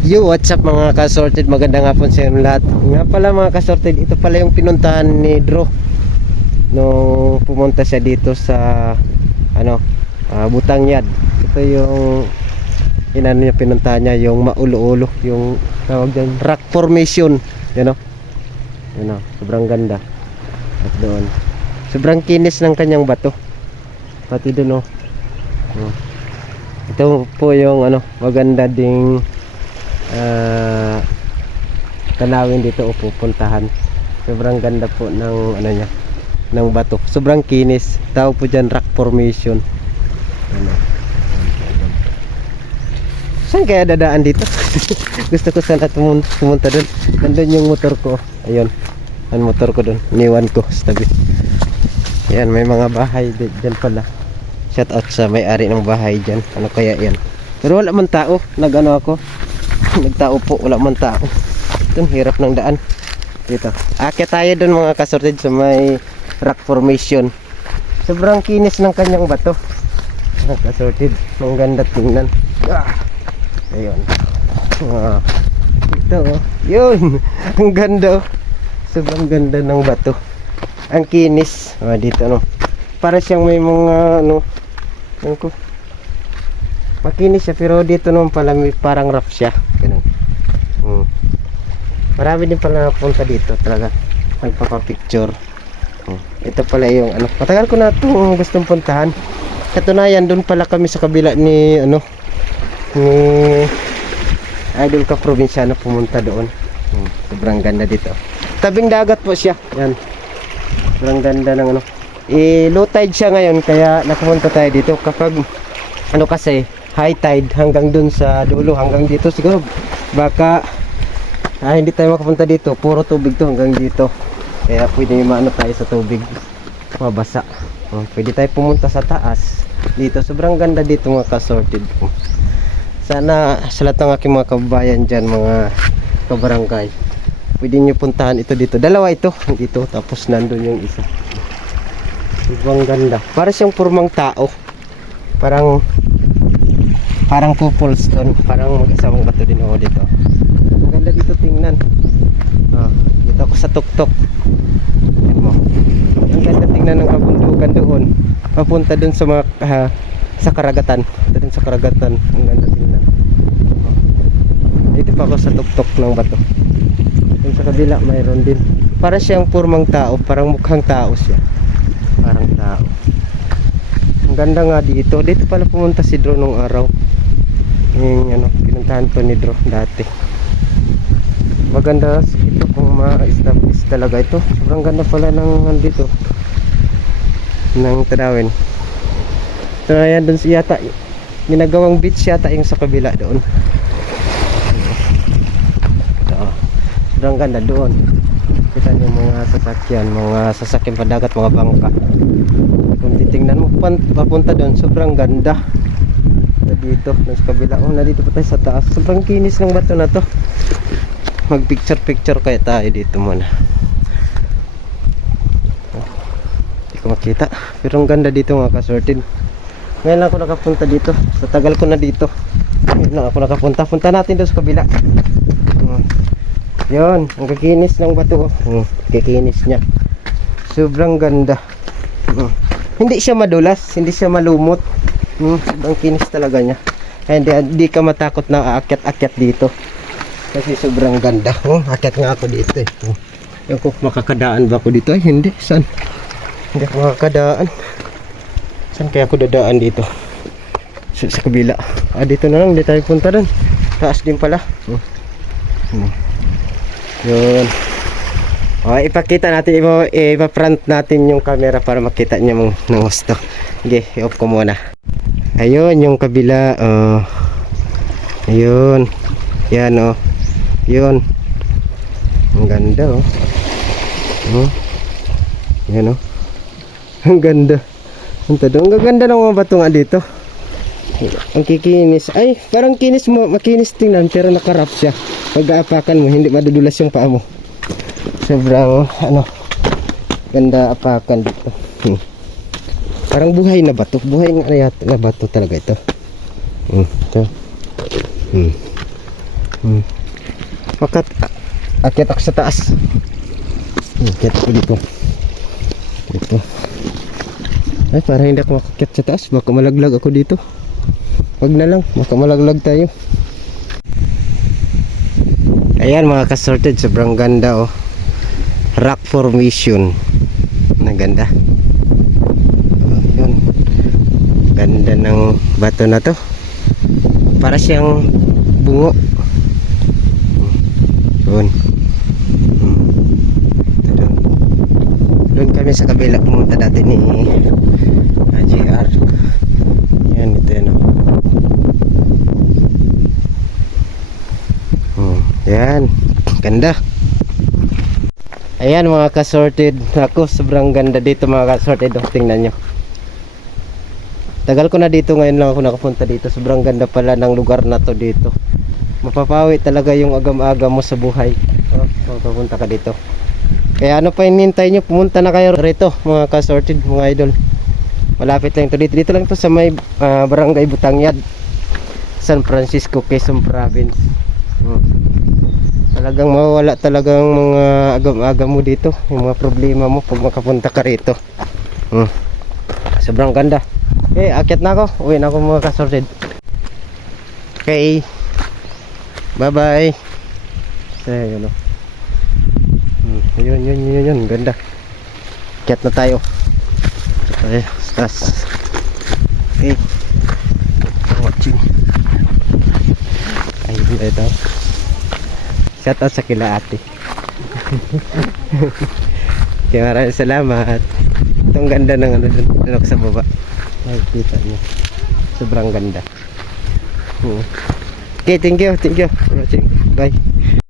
Yo, what's up mga kasorted? Magandang hapon sa inyo lahat. Nga pala mga kasorted, ito pala yung pinuntahan ni Dro nung pumunta siya dito sa Butangyad. Ito yung inano niya, pinuntahan niya, yung maulo-ulo, yung tawag dyan, rock formation. Yan o, sobrang ganda. At doon, sobrang kinis ng kanyang bato. Pati doon o. Ito po yung maganda ding tanawin dito o pupuntahan. Sobrang ganda po ng niya, ng bato. Sobrang kinis. Tawag po dyan rock formation. Saan kaya dadaan dito? Gusto ko sana pumunta doon. Nandun yung motor ko. Ayun, ang motor ko doon, iniwan ko sa tabi. Ayan, may mga bahay dyan pala. Shout out sa may-ari ng bahay dyan. Ano kaya yan? Pero wala man tao. Nag-ano ako, nagtao po, wala man tao. Ito, hirap ng daan dito. Akit tayo doon mga kasorted sa may rock formation. Sobrang kinis ng kanyang bato mga kasorted. Ang ganda tingnan. Ayun. Ito oh. Yun. Ang ganda oh. Sobrang ganda ng bato. Ang kinis. Dito para siyang may mga yan ko. Makinis siya, pero dito naman pala may parang rough siya. Ganun. Marami din pala napunta dito talaga. Nagpapapicture. Ito pala yung matagal ko na itong gustong puntahan. Katunayan, doon pala kami sa kabila ni ni Idol Ka Probinsyano pumunta doon. Sobrang ganda dito. Tabing dagat po siya. Yan. Sobrang ganda ng low tide siya ngayon, kaya nakapunta tayo dito. Kapag kasi high tide hanggang dun sa dulo, hanggang dito siguro baka hindi tayo makapunta dito. Puro tubig to hanggang dito, kaya pwede maano tayo sa tubig, mabasa. Pwede tayo pumunta sa taas dito. Sobrang ganda dito mga kasorted. Sana sa lahat ng aking mga kababayan dyan, mga kabarangay, pwede nyo puntahan ito dito. Dalawa ito dito, tapos nandun yung isa. Sobrang ganda. Para siyang purmang tao. Parang couple stone. Parang mag-isang bato din ako dito. Ang ganda dito tingnan. Dito ako sa tuktok. Yan mo. Ang ganda tingnan ng kabundukan doon. Papunta doon sa mga sa karagatan. Doon sa karagatan. Ang ganda tingnan. Dito pa ako sa tuktok ng bato. Doon sa kabila mayroon din. Para siyang purmang tao. Parang mukhang tao siya. Parang tao. Ang ganda nga dito. Dito pala pumunta si Dro nung araw. Yung pinuntahan to ni Dro dati. Maganda ito kung ma-establish talaga ito. Sobrang ganda pala ng dito ng tanawin. Ito na yan, dun yata ginagawang beach yata yung sa kabila doon. Sobrang ganda doon. Kita niyo mga sasakyan padagat, mga bangka. Kung titingnan mo papunta doon, sobrang ganda. Dito sa kabila, nandito pa tayo sa taas. Sobrang kinis ng bato na to. Mag picture kaya tayo dito muna. Hindi ko makita, pero ang ganda dito mga kasorted. Ngayon lang ako nakapunta dito. Sa tagal ko na dito, ngayon lang ako nakapunta. Punta natin doon sa kabila. Yun, ang kakinis ng bato. Kakinis niya. Sobrang ganda. Hindi siya madulas, hindi siya malumot. Ang kinis talaga niya. Kaya hindi ka matakot na aakyat-akyat dito. Kasi sobrang ganda. Akyat nga ako dito eh. Yung kung makakadaan ba ako dito? Ay hindi, saan? Hindi ako makakadaan. Saan kaya ako dadaan dito? Sa kabila. Dito na lang, hindi tayo punta doon. Taas din pala. Yun. Ipakita natin, ipa-front natin yung camera para makita niyo ng gusto. Okay, i-off ko muna. Ayun yung kabila. Ayun. Yan yun. Ang ganda yan ang ganda. Ang ganda ng mga bato nga dito. Ang kikinis. Ay, parang kinis mo, makinis tingnan, pero nakarap siya. Pag-aapakan mo, hindi madudulas yung paa mo. Sobrang ganda apakan dito. Parang buhay na bato. Buhay na bato talaga ito. Ito. Makat akyat ako sa taas. Akyat ako dito. Dito. Ay, parang hindi ako makakyat sa taas. Baka malaglag ako dito. Wag na lang, baka malaglag tayo. Ayan mga ka-sorted, sobrang ganda oh. Rock formation. Ang ganda. Oh, yun. Ganda ng bato na to. Para siyang bungo. Doon. Doon kami sa kabila pumunta dati ni JR. Yan, ito yan oh. Yan, ganda. Ayan mga ka-sorted. Ako, sobrang ganda dito mga ka-sorted oh. Tingnan nyo. Tagal ko na dito, ngayon lang ako nakapunta dito. Sobrang ganda pala ng lugar na to dito. Mapapawi talaga yung agam-agam mo sa buhay. Oh, papunta ka dito. Kaya ano pa hinihintay nyo? Pumunta na kayo rito mga ka-sorted, mga idol. Malapit lang ito dito. Dito lang to sa may barangay Butangyad, San Francisco, Quezon Province. Talagang mawawala talagang mga agam-agam mo dito. Yung mga problema mo pag makapunta ka rito. Sobrang ganda. Okay, akyat na ako. Uwi na ako mga ka-sorted. Okay. Bye bye. Ayun o. Yun. Ganda. Akyat na tayo. Okay, stars. Okay. Watching. Ayun na ito. Shout out sa kila ate. Kaya maraming salamat. Itong ganda ng ano dun sa baba. Nakikita niyo. Sobrang ganda. Okay, thank you for watching. Bye.